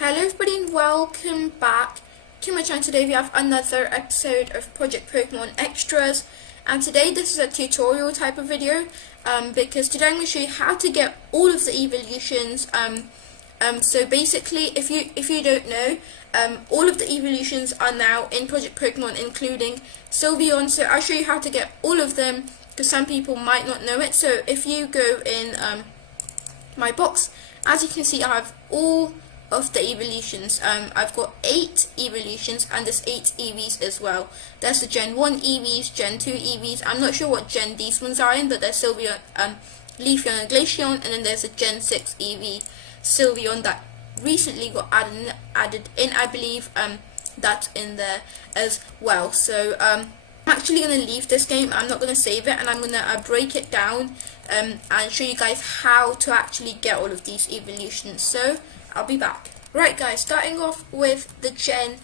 Hello everybody and welcome back to my channel. Today we have another episode of Project Pokemon Extras, and today this is a tutorial type of video because today I'm going to show you how to get all of the evolutions. So basically, if you don't know, all of the evolutions are now in Project Pokemon, including Sylveon. So I'll show you how to get all of them because some people might not know it. So if you go in my box, as you can see, I have all of the evolutions. I've got 8 evolutions and there's 8 Eevees as well. There's the Gen 1 Eevees, Gen 2 Eevees. I'm not sure what Gen these ones are in, but there's Sylveon, Leafeon and Glaceon, and then there's a Gen 6 Eevee, Sylveon, that recently got added in, I believe. That's in there as well. So I'm actually going to leave this game. I'm not going to save it, and I'm going to break it down and show you guys how to actually get all of these evolutions. So I'll be back. Right guys, starting off with the Gen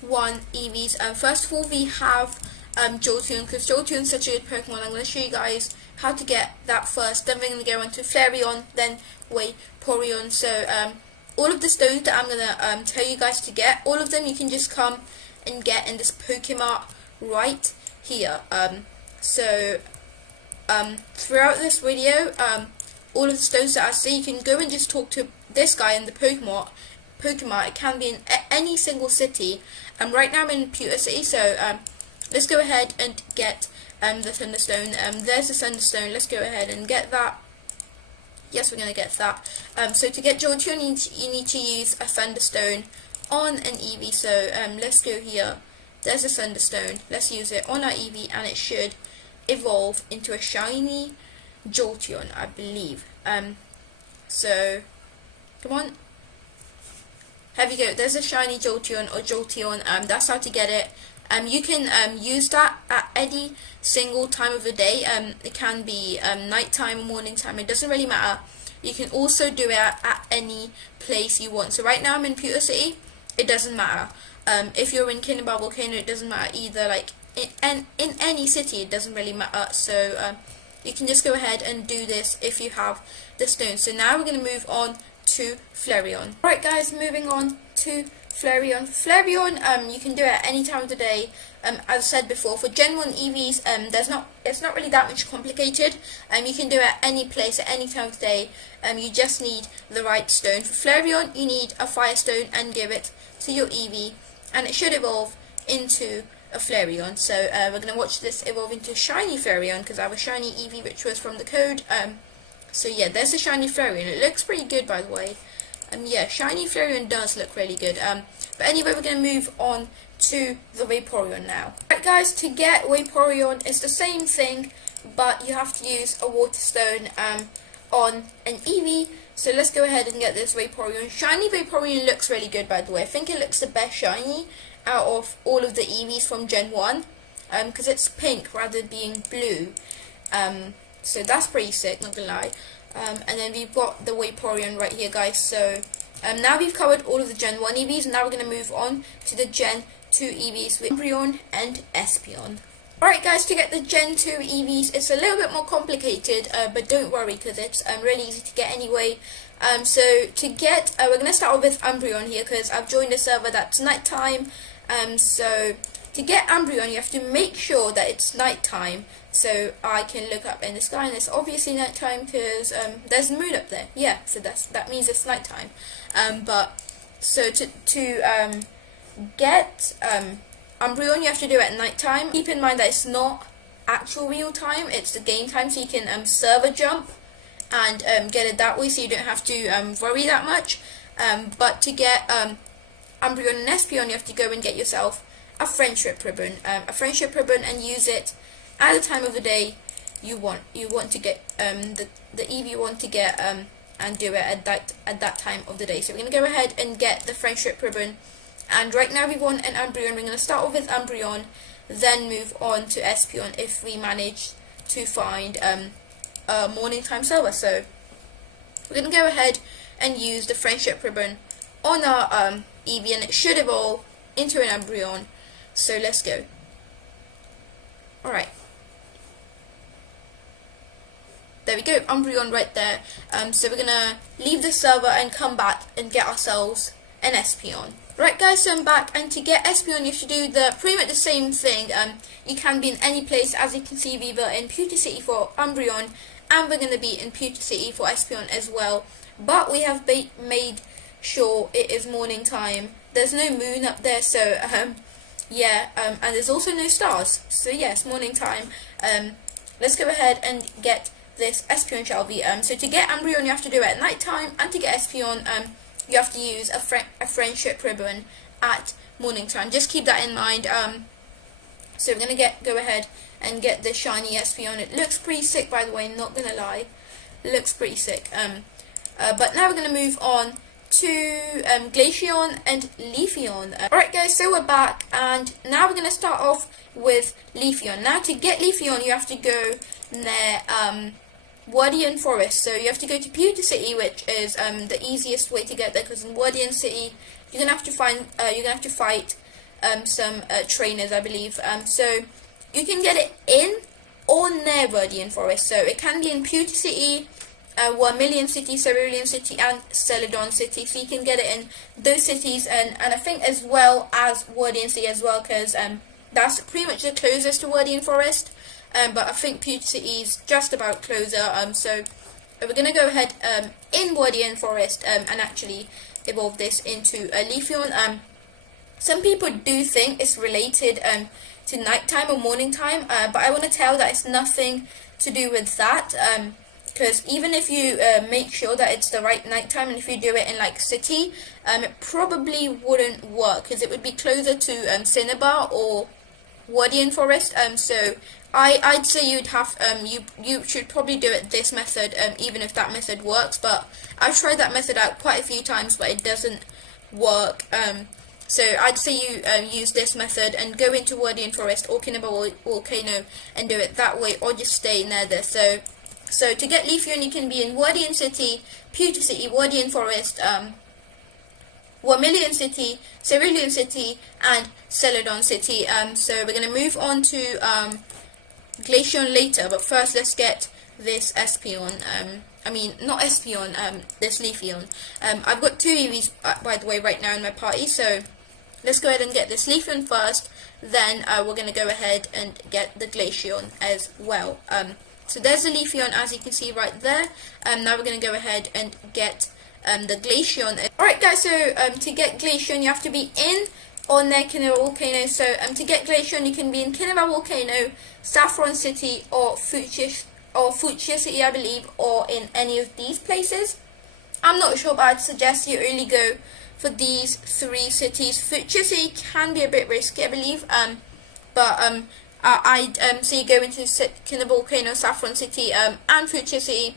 1 Eevees. First of all, we have Jolteon, because Jolteon is such a good Pokemon. I'm going to show you guys how to get that first. Then we're going to go on to Flareon, then Vaporeon. So all of the stones that I'm going to tell you guys to get, all of them you can just come and get in this Pokemon right here. Throughout this video, all of the stones that I say, you can go and just talk to this guy in the Pokemon. It can be in any single city. Right now I'm in Pewter City, so let's go ahead and get the Thunderstone. There's the Thunderstone. Let's go ahead and get that. Yes, we're going to get that. So to get Jolteon, you need to use a Thunderstone on an Eevee. So let's go here. There's a Thunderstone. Let's use it on our Eevee, and it should evolve into a shiny Jolteon, I believe. So come on. Here we go. There's a shiny Jolteon or Jolteon. That's how to get it. You can use that at any single time of the day. It can be nighttime or morning time. It doesn't really matter. You can also do it at any place you want. So right now I'm in Pewter City. It doesn't matter. If you're in Kinnibar Volcano, it doesn't matter either. Like in any city, it doesn't really matter. So you can just go ahead and do this if you have the stone. So now we're going to move on to Flareon. Alright guys, moving on to Flareon. Flareon, you can do it at any time of the day. As I said before, for Gen 1 Eevees, it's not really that much complicated. You can do it at any place, at any time of the day. You just need the right stone. For Flareon, you need a Fire Stone and give it to your Eevee, and it should evolve into a Flareon. So we're going to watch this evolve into shiny Flareon, because I have a shiny Eevee which was from the code. So yeah, there's a shiny Flareon. It looks pretty good, by the way. Yeah, shiny Flareon does look really good. But anyway, we're going to move on to the Vaporeon now. Right guys, to get Vaporeon, it's the same thing, but you have to use a Water Stone on an Eevee. So let's go ahead and get this Vaporeon. Shiny Vaporeon looks really good, by the way. I think it looks the best shiny out of all of the Eevees from Gen 1, because it's pink rather than being blue. So that's pretty sick, not gonna lie. And then we've got the Vaporeon right here, guys. So now we've covered all of the Gen 1 Eevees, and now we're going to move on to the Gen 2 Eevees with Umbreon and Espeon. Alright guys, to get the Gen 2 Eevees, it's a little bit more complicated, but don't worry, because it's really easy to get anyway. So to get, we're going to start off with Umbreon here, because I've joined a server that's nighttime. So to get Umbreon, you have to make sure that it's nighttime. So I can look up in the sky, and it's obviously nighttime because there's a moon up there. Yeah, so that means it's nighttime. But so to get Umbreon, you have to do it at nighttime. Keep in mind that it's not actual real time; it's the game time. So you can server jump and get it that way, so you don't have to worry that much. But to get Umbreon and Espeon, you have to go and get yourself a friendship ribbon, and use it at the time of the day you want to get the Eevee you want to get, and do it at that time of the day. So we're going to go ahead and get the friendship ribbon, and right now we want an Umbreon. We're going to start off with Umbreon, then move on to Espeon if we manage to find a morning time server. So we're going to go ahead and use the friendship ribbon on our Eevee, and it should evolve into an Umbreon. So let's go. Alright. There we go, Umbreon right there. So we're going to leave the server and come back and get ourselves an Espeon. Right guys, so I'm back, and to get Espeon you have to do pretty much the same thing. You can be in any place, as you can see we were in Pewter City for Umbreon, and we're going to be in Pewter City for Espeon as well. But we have made sure it is morning time. There's no moon up there, so yeah, and there's also no stars. So yes, morning time. Let's go ahead and get this Espeon, shall we? So to get Umbreon you have to do it at night time, and to get Espeon you have to use a friendship ribbon at morning time. Just keep that in mind. So we're gonna go ahead and get the shiny Espeon. It looks pretty sick, by the way, not gonna lie. It looks pretty sick. But now we're gonna move on to Glaceon and Leafeon. Alright guys, so we're back, and now we're gonna start off with Leafeon. Now to get Leafeon you have to go near Wardian Forest. So you have to go to Pewter City, which is the easiest way to get there, because in Wardian City you're gonna have to fight some trainers, I believe. So you can get it in or near Wardian Forest. So it can be in Pewter City, Vermilion City, Cerulean City, and Celadon City. So you can get it in those cities, and I think as well as Wardian City as well, because that's pretty much the closest to Wardian Forest. But I think Pewter City is just about closer. So we're gonna go ahead in Wardian Forest and actually evolve this into a Leafeon. Some people do think it's related to nighttime or morning time, but I want to tell that it's nothing to do with that. Because even if you make sure that it's the right nighttime, and if you do it in like city, it probably wouldn't work, because it would be closer to Cinnabar or Wardian Forest. So I'd say you'd have you should probably do it this method, even if that method works. But I've tried that method out quite a few times, but it doesn't work. So I'd say you use this method and go into Wardian Forest or Cinnabar Volcano and do it that way, or just stay near there. So to get Leafeon you can be in Wardian City, Pewter City, Wardian Forest, Vermilion City, Cerulean City, and Celadon City. So we're going to move on to Glaceon later, but first let's get this Espeon. I mean, not Espeon, this Leafeon. I've got two Eevees, by the way, right now in my party, so let's go ahead and get this Leafeon first, then we're going to go ahead and get the Glaceon as well. So there's the Leafeon, as you can see right there. Now we're going to go ahead and get the Glaceon. Alright guys, so to get Glaceon you have to be in or near Cinnabar Volcano. So to get Glaceon you can be in Cinnabar Volcano, Saffron City, or Fuchsia City, I believe, or in any of these places. I'm not sure, but I'd suggest you only go for these three cities. Fuchsia City can be a bit risky, I believe, but I'd say go into Cinnabar Volcano, Saffron City, and Fuchsia City.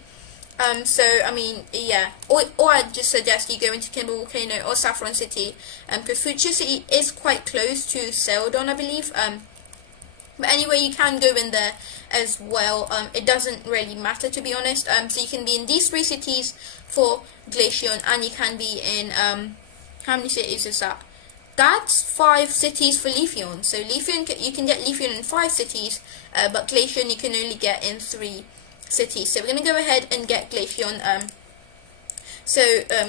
So I mean, yeah, or I'd just suggest you go into Cinnabar Volcano or Saffron City, because Fuchsia City is quite close to Celadon, I believe. But anyway, you can go in there as well. It doesn't really matter, to be honest. So you can be in these three cities for Glaceon, and you can be in how many cities is that? That's 5 cities for Leafeon. So Leafeon, you can get Leafeon in 5 cities, but Glaceon you can only get in 3 cities. So we're going to go ahead and get Glaceon. So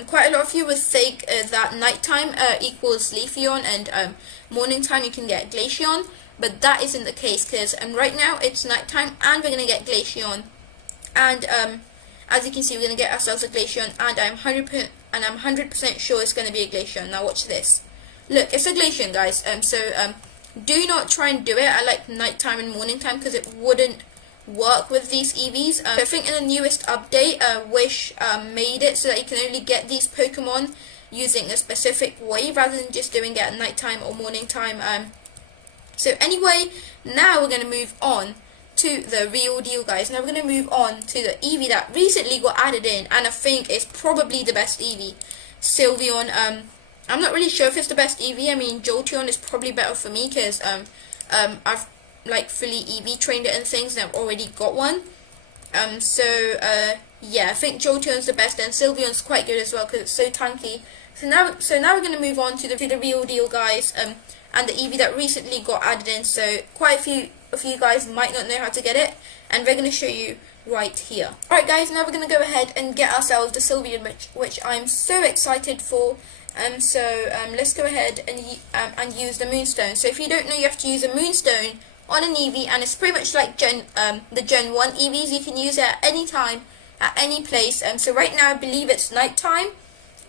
quite a lot of you would think that nighttime equals Leafeon, and morning time you can get Glaceon, but that isn't the case, because right now it's nighttime and we're going to get Glaceon, and as you can see we're going to get ourselves a Glaceon, and I'm 100% sure it's going to be a Glaceon. Now watch this. Look, it's a Glaceon, guys. So do not try and do it at like nighttime and morning time, because it wouldn't work with these Eevees. I think in the newest update, Wish made it so that you can only get these Pokemon using a specific way, rather than just doing it at nighttime or morning time. So anyway, now we're going to move on to the real deal, guys. Now we're going to move on to the Eevee that recently got added in, and I think is probably the best Eevee, Sylveon. I'm not really sure if it's the best Eevee. I mean, Jolteon is probably better for me, because I've like fully Eevee trained it and things, and I've already got one. Yeah, I think Jolteon's the best, and Sylveon's quite good as well, because it's so tanky. So now we're going to move on to the real deal, guys, and the Eevee that recently got added in. So quite a few of you guys might not know how to get it, and we're going to show you right here. Alright guys, now we're going to go ahead and get ourselves the Sylveon, which I'm so excited for. Let's go ahead and use the Moonstone. So if you don't know, you have to use a Moonstone on an Eevee, and it's pretty much like the Gen 1 Eevees. You can use it at any time, at any place. So right now I believe it's night time,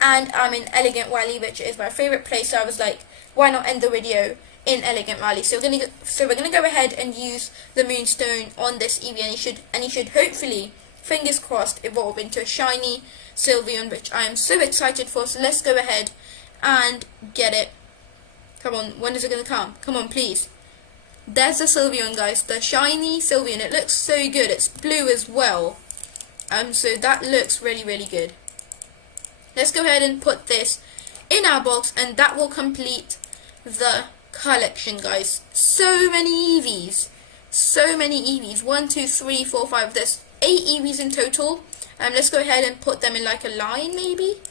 and I'm in Elegant Valley, which is my favourite place. So I was like, why not end the video in Elegant Valley? So we're gonna go ahead and use the Moonstone on this Eevee, and he should hopefully, fingers crossed, evolve into a shiny Sylveon, which I am so excited for. So let's go ahead and get it. Come on, when is it gonna come? Come on, please. There's the Sylveon, guys, the shiny Sylveon. It looks so good. It's blue as well. So that looks really, really good. Let's go ahead and put this in our box, and that will complete the collection, guys. So many Eevees. So many Eevees. 1, 2, 3, 4, 5. There's 8 Eevees in total. Let's go ahead and put them in like a line, maybe.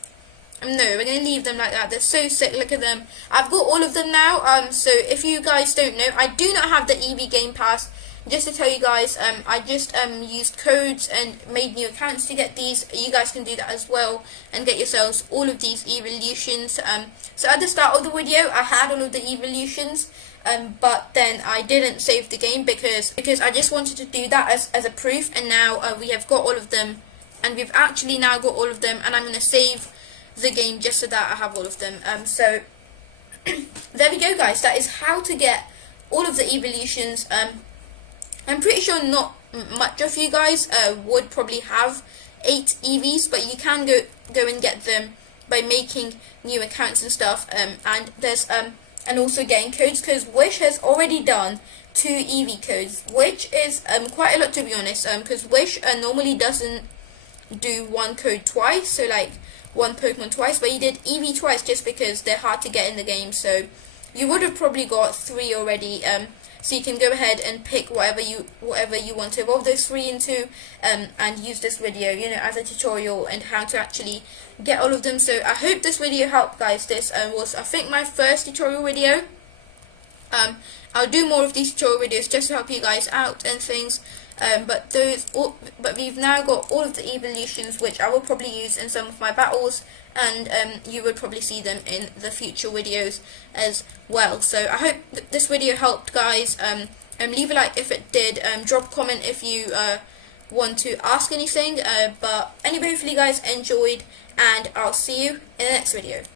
No, we're going to leave them like that. They're so sick. Look at them. I've got all of them now. So if you guys don't know, I do not have the Eevee Game Pass. Just to tell you guys, I just used codes and made new accounts to get these. You guys can do that as well and get yourselves all of these Eeveelutions. So at the start of the video, I had all of the Eeveelutions, but then I didn't save the game because I just wanted to do that as a proof. And now we have got all of them, and we've actually now got all of them, and I'm going to save the game just so that I have all of them. So there we go, guys. That is how to get all of the Eeveelutions. I'm pretty sure not much of you guys would probably have 8 Eevees, but you can go and get them by making new accounts and stuff. And there's and also getting codes, because Wish has already done 2 Eevee codes, which is quite a lot, to be honest. Because Wish normally doesn't do one code twice, so like one Pokemon twice, but he did Eevee twice just because they're hard to get in the game. So you would have probably got 3 already. So you can go ahead and pick whatever you want to evolve those 3 into, and use this video, as a tutorial and how to actually get all of them. So I hope this video helped, guys. This was, I think, my first tutorial video. I'll do more of these tutorial videos just to help you guys out and things. But we've now got all of the Eeveelutions, which I will probably use in some of my battles, and you would probably see them in the future videos as well. So I hope this video helped, guys. Leave a like if it did. Drop a comment if you want to ask anything. But anyway, hopefully you guys enjoyed, and I'll see you in the next video.